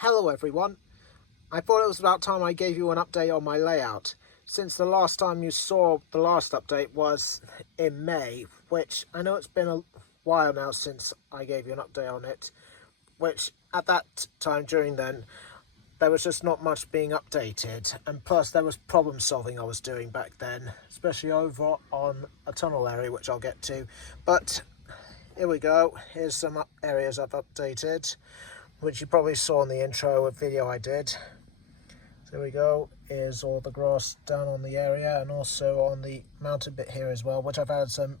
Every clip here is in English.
Hello everyone. I thought it was about time I gave you an update on my layout, since the last time you saw the last update was in May, which I know it's been a while now since I gave you an update on it, which at that time during then there was just not much being updated, and plus there was problem solving I was doing back then, especially over on a tunnel area which I'll get to. But here we go, here's some areas I've updated, which you probably saw in the intro video I did. So here we go, here's all the grass down on the area and also on the mountain bit here as well, which I've added some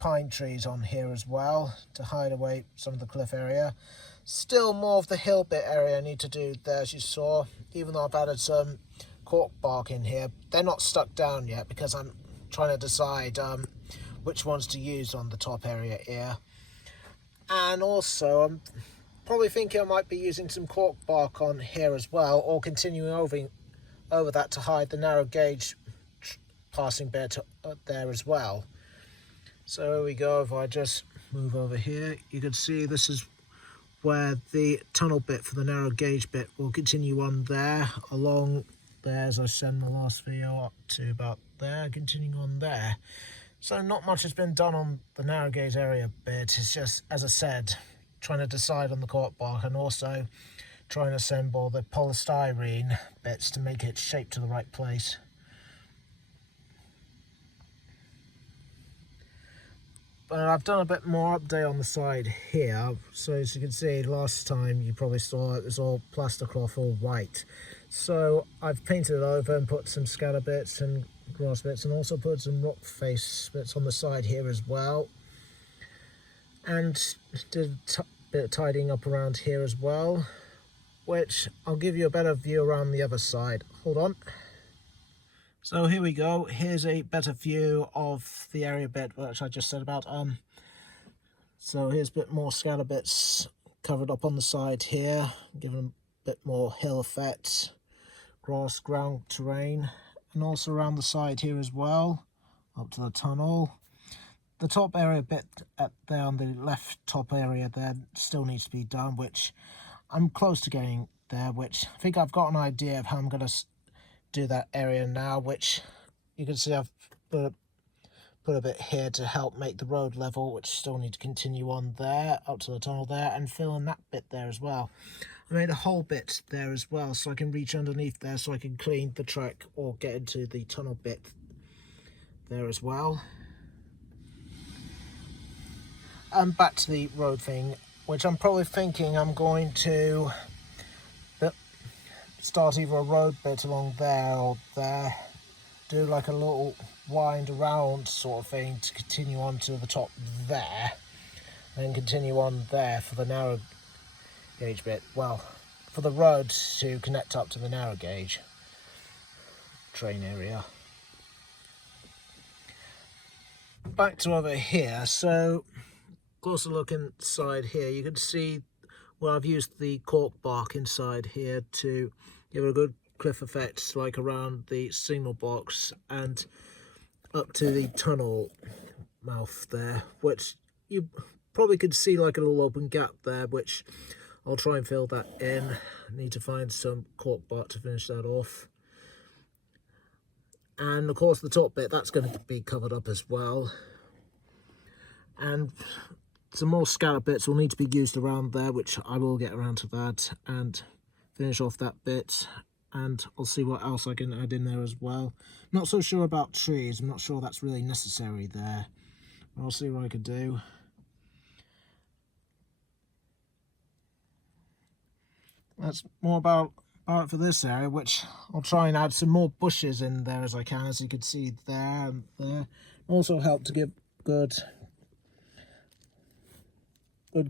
pine trees on here as well to hide away some of the cliff area. Still more of the hill bit area I need to do there, as you saw, even though I've added some cork bark in here. They're not stuck down yet because I'm trying to decide which ones to use on the top area here. And also I'm probably thinking I might be using some cork bark on here as well, or continuing over that to hide the narrow gauge passing bit there as well. So here we go, if I just move over here, you can see this is where the tunnel bit for the narrow gauge bit will continue on there, along there, as I said in the last video, up to about there, continuing on there. So not much has been done on the narrow gauge area bit. It's just, as I said, trying to decide on the cork bark and also trying to assemble the polystyrene bits to make it shaped to the right place. But I've done a bit more update on the side here. So as you can see, last time you probably saw it was all plaster cloth, all white. So I've painted it over and put some scatter bits and grass bits, and also put some rock face bits on the side here as well. And did a bit of tidying up around here as well, which I'll give you a better view around the other side. Hold on. So here we go, here's a better view of the area bit which I just said about. So here's a bit more scatter bits covered up on the side here, giving a bit more hill effect, grass, ground terrain, and also around the side here as well, up to the tunnel. The top area bit there on the left top area there still needs to be done, which I'm close to getting there, which I think I've got an idea of how I'm going to do that area now, which you can see I've put a bit here to help make the road level, which still need to continue on there, up to the tunnel there, and fill in that bit there as well. I made a whole bit there as well, so I can reach underneath there so I can clean the track or get into the tunnel bit there as well. And back to the road thing, which I'm probably thinking I'm going to start either a road bit along there or there, do like a little wind around sort of thing to continue on to the top there, and then continue on there for the narrow gauge bit, well, for the road to connect up to the narrow gauge train area. Back to over here, so closer look inside here, you can see where I've used the cork bark inside here to give it a good cliff effect, like around the signal box and up to the tunnel mouth there, which you probably could see like a little open gap there, which I'll try and fill that in. I need to find some cork bark to finish that off. And of course the top bit, that's going to be covered up as well. And some more scatter bits will need to be used around there, which I will get around to that and finish off that bit. And I'll see what else I can add in there as well. Not so sure about trees. I'm not sure that's really necessary there. I'll see what I can do. That's more about it for this area, which I'll try and add some more bushes in there as I can, as you can see there and there. Also help to give good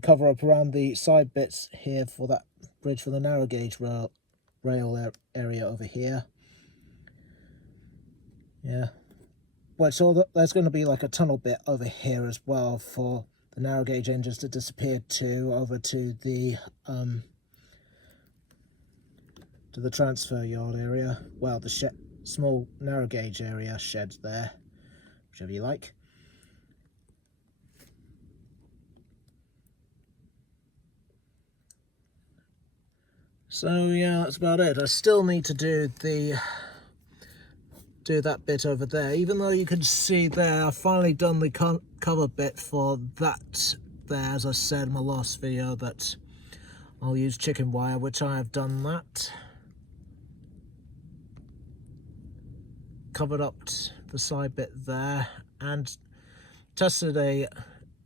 cover up around the side bits here for that bridge for the narrow gauge rail area over here. Yeah, well, so there's going to be like a tunnel bit over here as well for the narrow gauge engines to disappear to over to the transfer yard area, well, the small narrow gauge area sheds there, whichever you like. So yeah, that's about it. I still need to do that bit over there, even though you can see there I've finally done the cover bit for that there. As I said in my last video, that I'll use chicken wire, which I have done that. Covered up the side bit there and tested a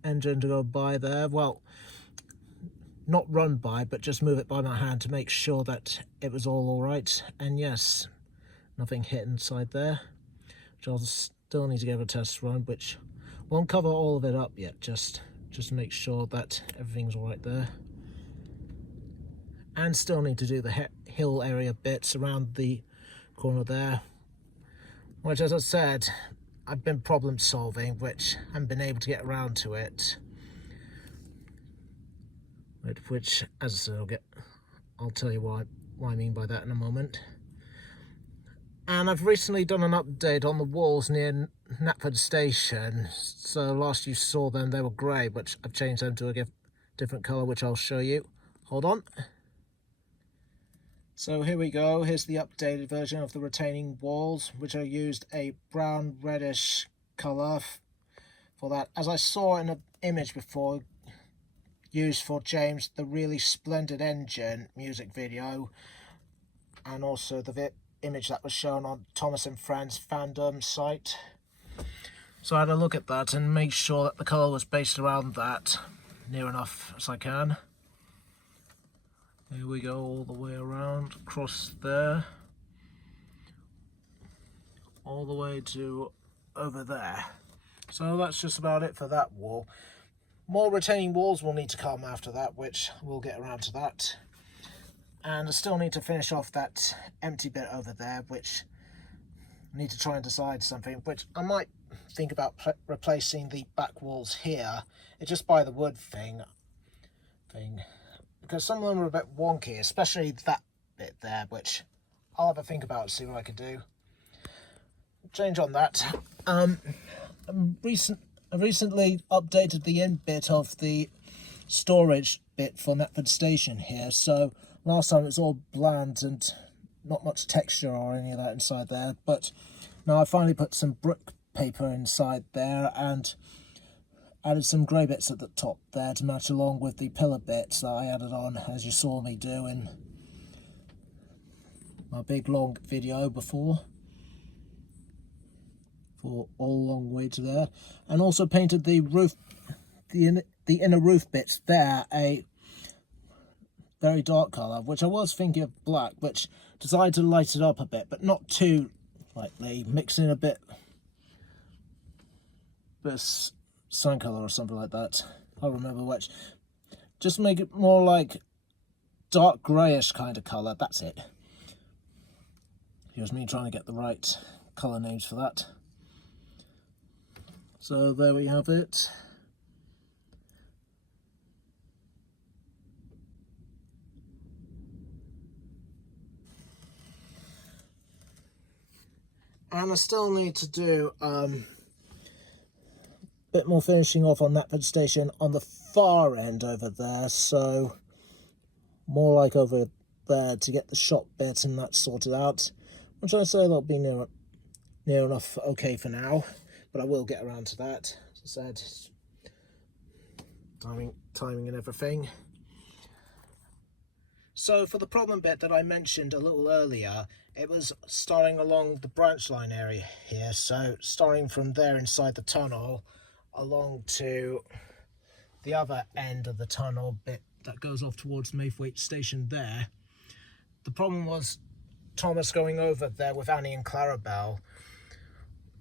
engine to go by there. Well, not run by, but just move it by my hand to make sure that it was all right. And yes, nothing hit inside there, which I'll still need to give a test run, which won't cover all of it up yet, just to make sure that everything's all right there. And still need to do the hill area bits around the corner there, which, as I said, I've been problem solving, which I haven't been able to get around to it. Which, as I said, I'll tell you what I mean by that in a moment. And I've recently done an update on the walls near Knapford Station. So last you saw them, they were grey, but I've changed them to a different colour, which I'll show you. Hold on. So here we go. Here's the updated version of the retaining walls, which I used a brown reddish colour for that. As I saw in an image before, used for James the Really Splendid Engine music video, and also the image that was shown on Thomas and Friends fandom site. So I had a look at that and make sure that the colour was based around that, near enough as I can. Here we go, all the way around, across there, all the way to over there. So that's just about it for that wall. More retaining walls will need to come after that, which we'll get around to that. And I still need to finish off that empty bit over there, which I need to try and decide something, which I might think about replacing the back walls here. It's just by the wood thing. Because some of them are a bit wonky, especially that bit there, which I'll have a think about, see what I can do. Change on that. I recently updated the end bit of the storage bit for Knapford Station here. So last time it was all bland and not much texture or any of that inside there, but now I finally put some brick paper inside there and added some grey bits at the top there to match along with the pillar bits that I added on, as you saw me do in my big long video before, for all long way to there. And also painted the roof, the inner roof bits there a very dark colour, which I was thinking of black, which decided to light it up a bit, but not too lightly, mixing a bit sun colour or something like that. I can't remember which. Just make it more like dark greyish kind of colour, that's it. Here's me trying to get the right colour names for that. So there we have it. And I still need to do bit more finishing off on Knapford Station on the far end over there, so more like over there to get the shop bit and that sorted out, which I say that'll be near enough okay for now, but I will get around to that. As I said, timing and everything. So for the problem bit that I mentioned a little earlier, it was starting along the branch line area here, so starting from there inside the tunnel along to the other end of the tunnel bit that goes off towards Knapford Station there. The problem was Thomas going over there with Annie and Clarabelle.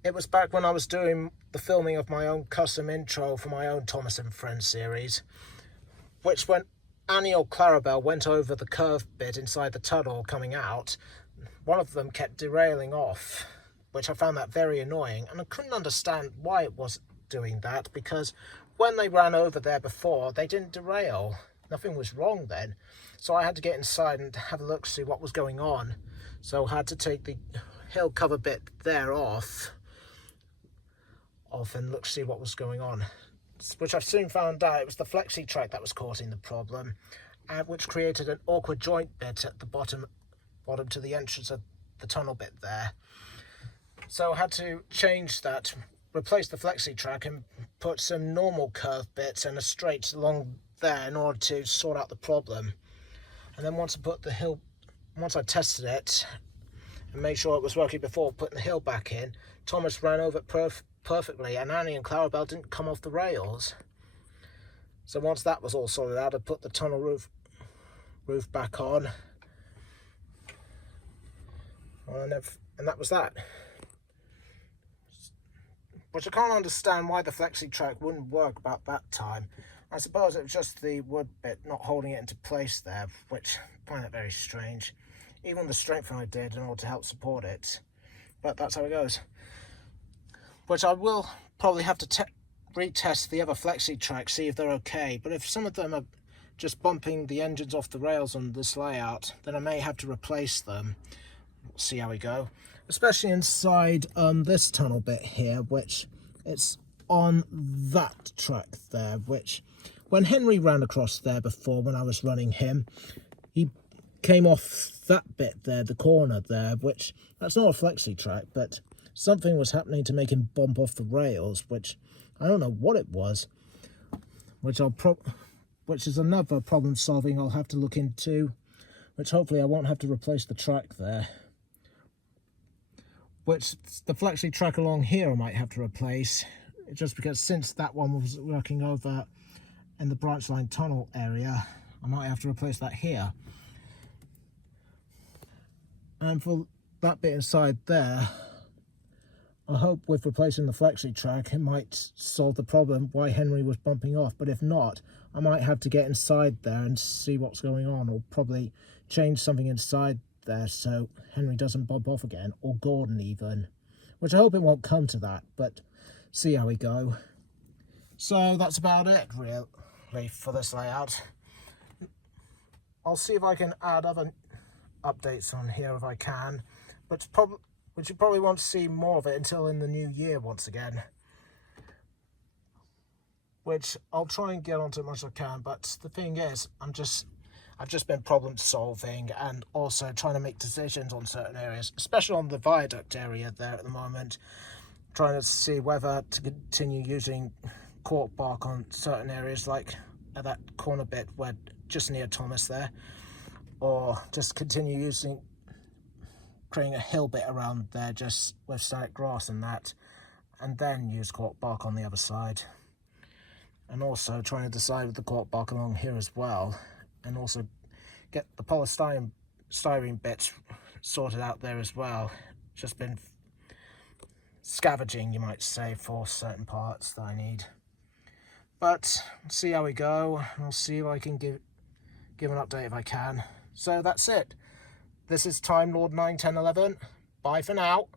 It was back when I was doing the filming of my own custom intro for my own Thomas and Friends series, which when Annie or Clarabelle went over the curved bit inside the tunnel coming out, one of them kept derailing off, which I found that very annoying, and I couldn't understand why it was doing that, because when they ran over there before, they didn't derail. Nothing was wrong then. So I had to get inside and have a look, see what was going on. So I had to take the hill cover bit there off and look, see what was going on. Which I soon found out it was the flexi track that was causing the problem. which created an awkward joint bit at the bottom to the entrance of the tunnel bit there. So I had to change that, replace the flexi track and put some normal curved bits and a straight along there in order to sort out the problem. And then once I tested it and made sure it was working before putting the hill back in, Thomas ran over it perfectly, and Annie and Clarabelle didn't come off the rails. So once that was all sorted out, I put the tunnel roof back on, and that was that. Which I can't understand why the flexi track wouldn't work about that time. I suppose it was just the wood bit not holding it into place there, which I find it very strange. Even the strengthening I did in order to help support it. But that's how it goes. Which I will probably have to retest the other flexi tracks, see if they're okay. But if some of them are just bumping the engines off the rails on this layout, then I may have to replace them. We'll see how we go. Especially inside this tunnel bit here, which it's on that track there, which when Henry ran across there before when I was running him, he came off that bit there, the corner there, which that's not a flexi track, but something was happening to make him bump off the rails, which I don't know what it was, which is another problem solving I'll have to look into, which hopefully I won't have to replace the track there. Which the flexi track along here I might have to replace, just because since that one was working over in the branch line tunnel area, I might have to replace that here. And for that bit inside there, I hope with replacing the flexi track it might solve the problem why Henry was bumping off, but if not, I might have to get inside there and see what's going on, or probably change something inside there so Henry doesn't bump off again, or Gordon even, which I hope it won't come to that, but see how we go. So that's about it really for this layout. I'll see if I can add other updates on here if I can, but you probably won't see more of it until in the new year once again, which I'll try and get onto as much as I can. But the thing is, I've just been problem solving and also trying to make decisions on certain areas, especially on the viaduct area there at the moment, trying to see whether to continue using cork bark on certain areas, like at that corner bit where just near Thomas there, or just continue creating a hill bit around there just with static grass and that, and then use cork bark on the other side. And also trying to decide with the cork bark along here as well, and also get the polystyrene bits sorted out there as well. Just been scavenging, you might say, for certain parts that I need. But see how we go. I'll see if I can give an update if I can. So that's it. This is Time Lord 91011. Bye for now.